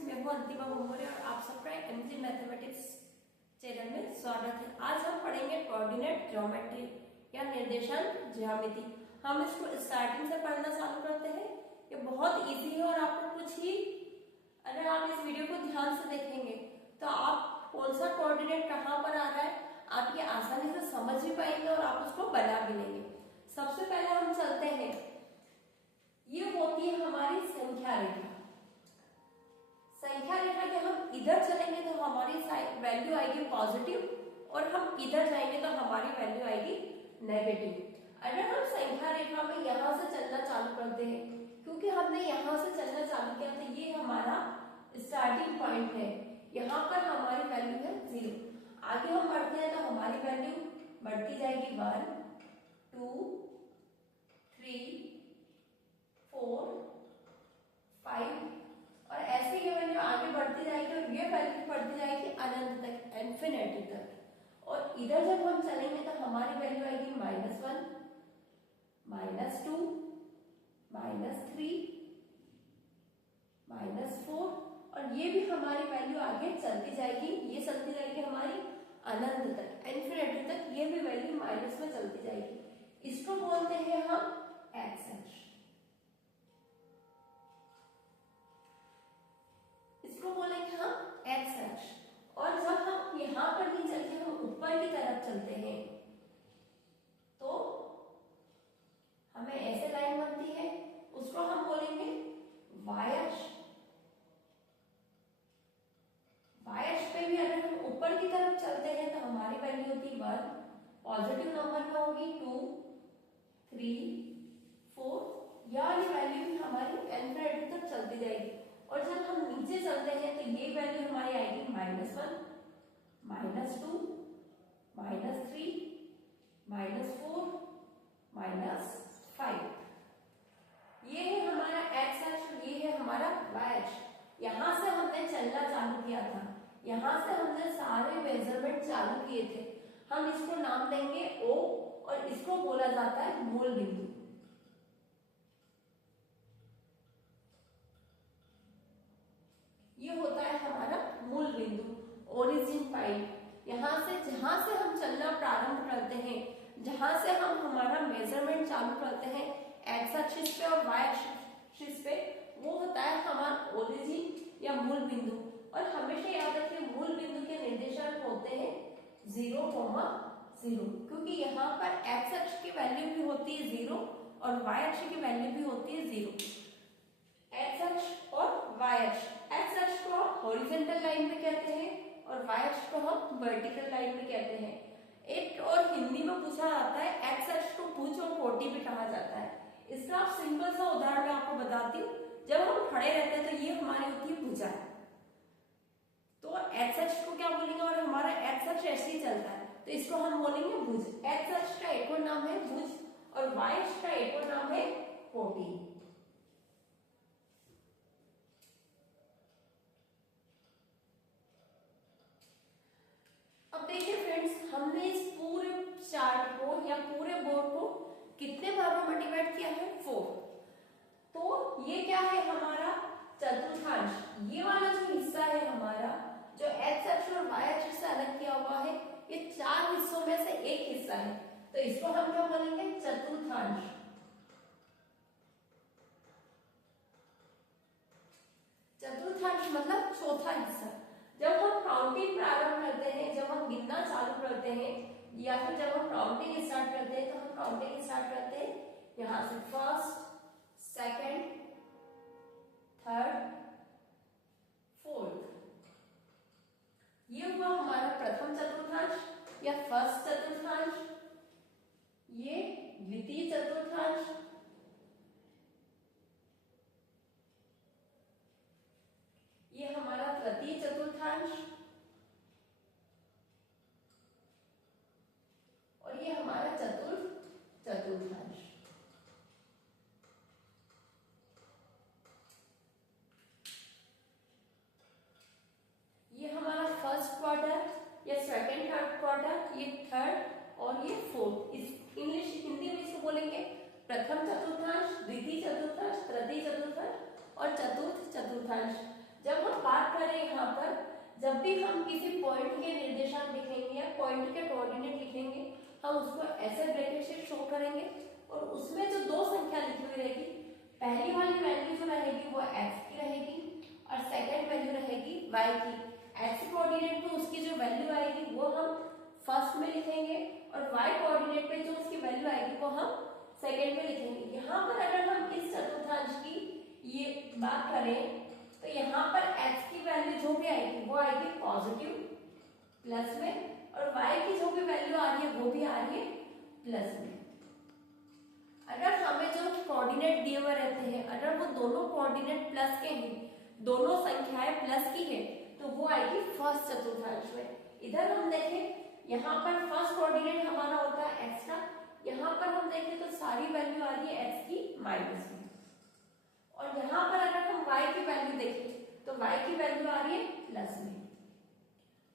मैं हूं अंतिमा मोमोरे और आप सबका एमजी मैथमेटिक्स चैनल में स्वागत है। आज हम पढ़ेंगे कोऑर्डिनेट ज्योमेट्री या निर्देशांक ज्यामिति। हम इसको स्टार्टिंग से पढ़ना चालू करते हैं। ये बहुत इजी है और आपको कुछ ही, अगर आप इस वीडियो को ध्यान से देखेंगे तो आप कौन सा कोऑर्डिनेट कहाँ पर आ रहा है आप ये आसानी से समझ भी पाएंगे और आप उसको बना भी लेंगे। सबसे पहले हम चलते हैं, ये होती है हमारी संख्या रेखा। संख्या रेखा के हम इधर चलेंगे तो हमारी वैल्यू आएगी पॉजिटिव और हम इधर जाएंगे तो हमारी वैल्यू आएगी नेगेटिव। अगर हम संख्या रेखा में यहां से चलना चालू करते हैं, क्योंकि हमने यहां से चलना चालू किया तो ये हमारा स्टार्टिंग पॉइंट है, यहाँ पर हमारी वैल्यू है 0। आगे हम बढ़ते हैं तो हमारी वैल्यू बढ़ती जाएगी 1 2 3 4 5 और ऐसे ये वैल्यू आगे बढ़ती जाएगी और ये वैल्यू बढ़ती जाएगी अनंत तक, इन्फिनिटी तक। और इधर जब हम चलेंगे तो हमारी वैल्यू आएगी -1 -2 -3 -4 और ये भी हमारी वैल्यू आगे चलती जाएगी, ये चलती जाएगी हमारी अनंत तक, इन्फिनिटी तक, ये भी वैल्यू माइनस में चलती जाएगी। इसको बोलते हैं हम एक्स अक्ष। इसको बोलेंगे हम एक्स अक्ष। और जब हम यहां पर नहीं चलते, हम ऊपर की तरफ चलते हैं तो हमें ऐसे लाइन बनती है, उसको हम बोलेंगे वाई अक्ष। वाई अक्ष पे भी अगर हम ऊपर की तरफ चलते हैं तो हमारी वैल्यू होती है 1, पॉजिटिव नंबर में होगी 2 3 4, यह वाली वैल्यू भी हमारी इन्फिनिटी तक चलती जाएगी। और जब हम नीचे चलते हैं तो ये वैल्यू हमारी आएगी -1 -2 -3 -4 -5। ये है हमारा एक्स अक्ष, ये है हमारा वाई अक्ष। यहां से हमने चलना चालू किया था, यहां से हमने सारे मेजरमेंट चालू किए थे। हम इसको नाम देंगे O और इसको बोला जाता है मूल बिंदु। ये होता है हमारा मूल बिंदु, ओरिजिन पॉइंट। यहां से जहां से हम चलना प्रारंभ करते हैं, जहां से हम हमारा मेजरमेंट चालू करते हैं एक्स एक्सिस पे और वाई एक्सिस पे, वो होता है हमारा ओरिजिन या मूल बिंदु। और हमेशा याद रखिए मूल बिंदु के निर्देशांक होते हैं 0,0, क्योंकि यहाँ पर एक्स अक्ष की वैल्यू भी होती है 0 और वाई अक्ष की वैल्यू भी होती है 0। एक्स अक्ष और वाई अक्ष, एक्स अक्ष को हम हॉरिजॉन्टल लाइन में कहते हैं और वाई अक्ष को हम वर्टिकल लाइन में कहते हैं। एक और हिंदी में पूछा जाता है एक्स अक्ष को भुज और कोटि भी कहा जाता है। इसका आप सिंपल सा उदाहरण मैं आपको बताती हूँ। जब हम खड़े रहते हैं तो ये हमारी होती है भुजा, तो एक्स अक्ष को क्या बोलेंगे, और हमारा एक्स अक्ष ऐसे ही चलता है तो इसको हम बोलेंगे भुज। एक्स अक्ष का एक और नाम है भुज और वाई अक्ष का एक और नाम है कोटि। अब देखिए फ्रेंड्स, हमने इस पूरे चार्ट को या पूरे बोर्ड को कितने भागों में डिवाइड किया है? 4। तो ये क्या है हमारा चतुर्थांश। ये वाला जो हिस्सा है हमारा, जो एक्स अक्ष और वाई अक्ष से अलग किया हुआ है, ये 4 हिस्सों में से एक हिस्सा है, तो इसको हम क्या बोलेंगे? चतुर्थांश। चतुर्थांश मतलब चौथा हिस्सा। जब हम काउंटिंग प्रारंभ करते हैं, जब हम गिनना चालू करते हैं या फिर जब हम काउंटिंग स्टार्ट करते हैं, तो हम काउंटिंग स्टार्ट करते हैं यहां से, फर्स्ट, सेकंड, थर्ड, फोर्थ। ये हुआ हमारा प्रथम चतुर्थांश या फर्स्ट चतुर्थांश, ये द्वितीय चतुर्थांश, ये हमारा तृतीय चतुर्थांश और ये हमारा चतुर्थ चतुर्थांश। ये हमारा फर्स्ट क्वार्टर या सेकंड क्वार्टर, ये थर्ड और ये फोर्थ। इस इंग्लिश हिंदी में इसको बोलेंगे प्रथम चतुर्थांश, द्वितीय चतुर्थांश, तृतीय चतुर्थांश और चतुर्थ चतुर्थांश। जब हम बात निर्देशांक लिखेंगे या पॉइंट के कोऑर्डिनेट लिखेंगे, हम उसको ऐसे ब्रैकेट से शो करेंगे और उसमें जो दो संख्या लिखी हुई रहेगी, पहली वाली वैल्यू जो रहेगी वो x की रहेगी और सेकंड वैल्यू रहेगी y की। x कोऑर्डिनेट पे उसकी जो वैल्यू आएगी वो हम फर्स्ट में लिखेंगे और y कोऑर्डिनेट पे जो उसकी वैल्यू आएगी वो हम सेकंड में लिखेंगे। यहाँ पर अगर हम इस चतुर्थांश की ये बात करें तो यहाँ पर x की वैल्यू जो भी आएगी वो आएगी पॉजिटिव प्लस में और y की जो भी वैल्यू आ रही है वो भी आ रही है प्लस में। अगर हमें जो कोऑर्डिनेट दिए हुए रहते हैं, अगर वो दोनों कोऑर्डिनेट प्लस के हैं, दोनों संख्याएं प्लस की है, तो वो आएगी फर्स्ट चतुर्थांश में। इधर हम देखें यहाँ पर फर्स्ट कोऑर्डिनेट हमारा होता है x का, यहाँ पर हम देखें तो सारी वैल्यू आ रही है x की माइनस में और यहाँ पर अगर हम y की वैल्यू देखें तो y की वैल्यू आ रही है प्लस में।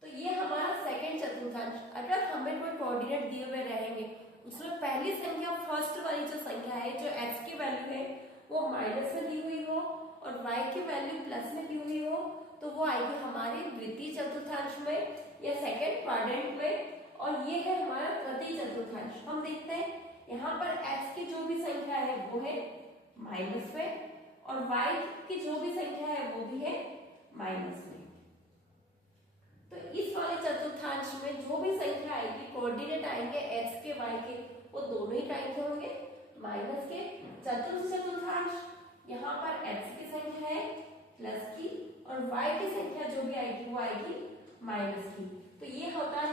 तो ये हमारा सेकंड चतुर्थांश। अगर हमें कोई कोऑर्डिनेट दिए हुए रहेंगे उसमें पहली संख्या फर्स्ट वाली जो संख्या है जो x की वैल्यू है वो माइनस में दी हुई हो और y की वैल्यू प्लस में दी हुई हो तो वो आएगी हमारे द्वितीय चतुर्थांश में या सेकंड क्वाड्रेंट में और ये है हमारा तृतीय चतुर्थांश। हम देखते हैं यहाँ पर x की जो भी संख्या है वो है माइनस में और y की जो भी संख्या है वो भी है माइनस में। तो इस वाले चतुर्थांश में जो भी संख्या आएगी, कोऑर्डिनेट आएंगे x के y के, वो दोनों ही टाइप के होंगे माइनस के। चतुर्थ चतुर्थांश यहाँ पर x की संख्या है प्लस की और y की संख्या जो भी आएगी वो आएगी माइनस की। तो ये होता है